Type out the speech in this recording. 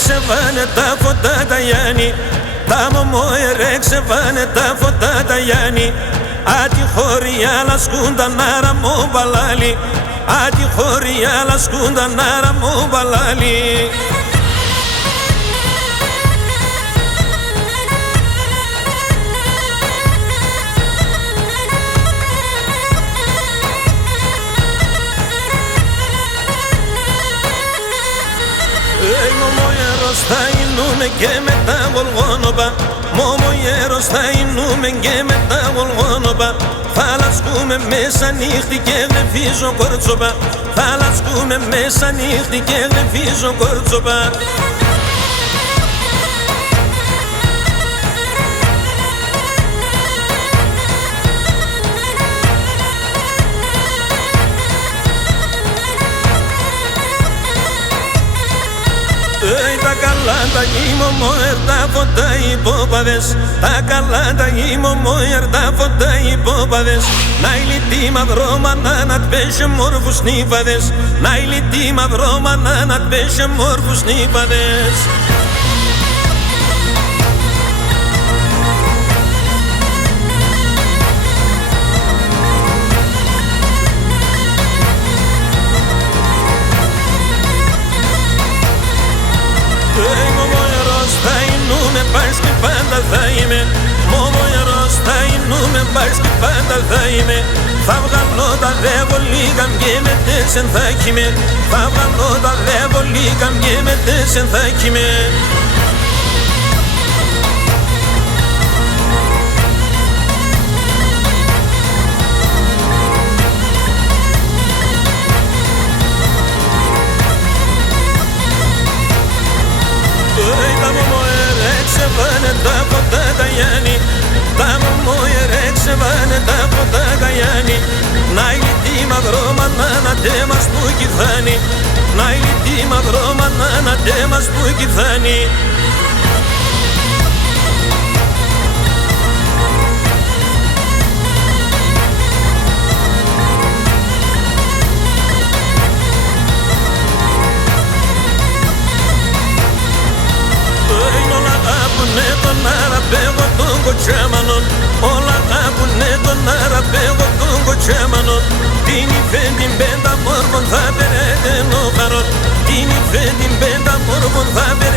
ξεβάνε τα φωτά τα Γιάννη. Τα μωμόερε ξεβάνε τα φωτά τα Γιάννη. Άτι χώροι άλλα σκούντα νάρα μου μπαλάλι. Άτι χώροι άλλα σκούντα νάρα μου μπαλάλι. Μωμοιέρος θα είνουμε και μετά Γολγόνοπα. Μωμοιέρος θα είνουμε και μετά Γολγόνοπα. Θα λασκούμε μέσα νύχτη και γλεφίζω κορτσοπα. Θα λασκούμε μέσα νύχτη και γλεφίζω κορτσοπα. Τα καλά τα γήμωμοερ τα φωτά οι πόπαδες. Τα καλά τα γήμωμοερ τα φωτά οι πόπαδες. Να ηλιτή μαυρό μανά να τπέσε μόρφους νύφαδες. Να ηλιτή μαυρό μανά να τπέσε μόρφους νύφαδες. Θα είνουμε πας και πάντα θα είμαι. Μωμοιέρος θα είνουμε πας και πάντα θα είμαι. Θα βγαλώ τα δεβολίκαμ και με τέσεν θα κείμαι. Θα βγαλώ τα δεβολίκαμ και με τέσεν θα κείμαι. Ξεβάνε τα φωτά τα Γιάννη. Τα μωμόιερε ξεβάνε τα φωτά τα Γιάννη. Να ηλιτή μαυρό μανά να τέμας που κιθάνει. Να ηλιτή μαυρό μανά να τέμας που κιθάνει. Αγαπουνε τον Αραπέγο τον κοτσέμανον. Όλα αγαπουνε τον Αραπέγο τον κοτσέμανον. Την υφέ την πέντα μόρφων θα περέτεν ο χαρόν. Την υφέ την πέντα μόρφων θα περέτεν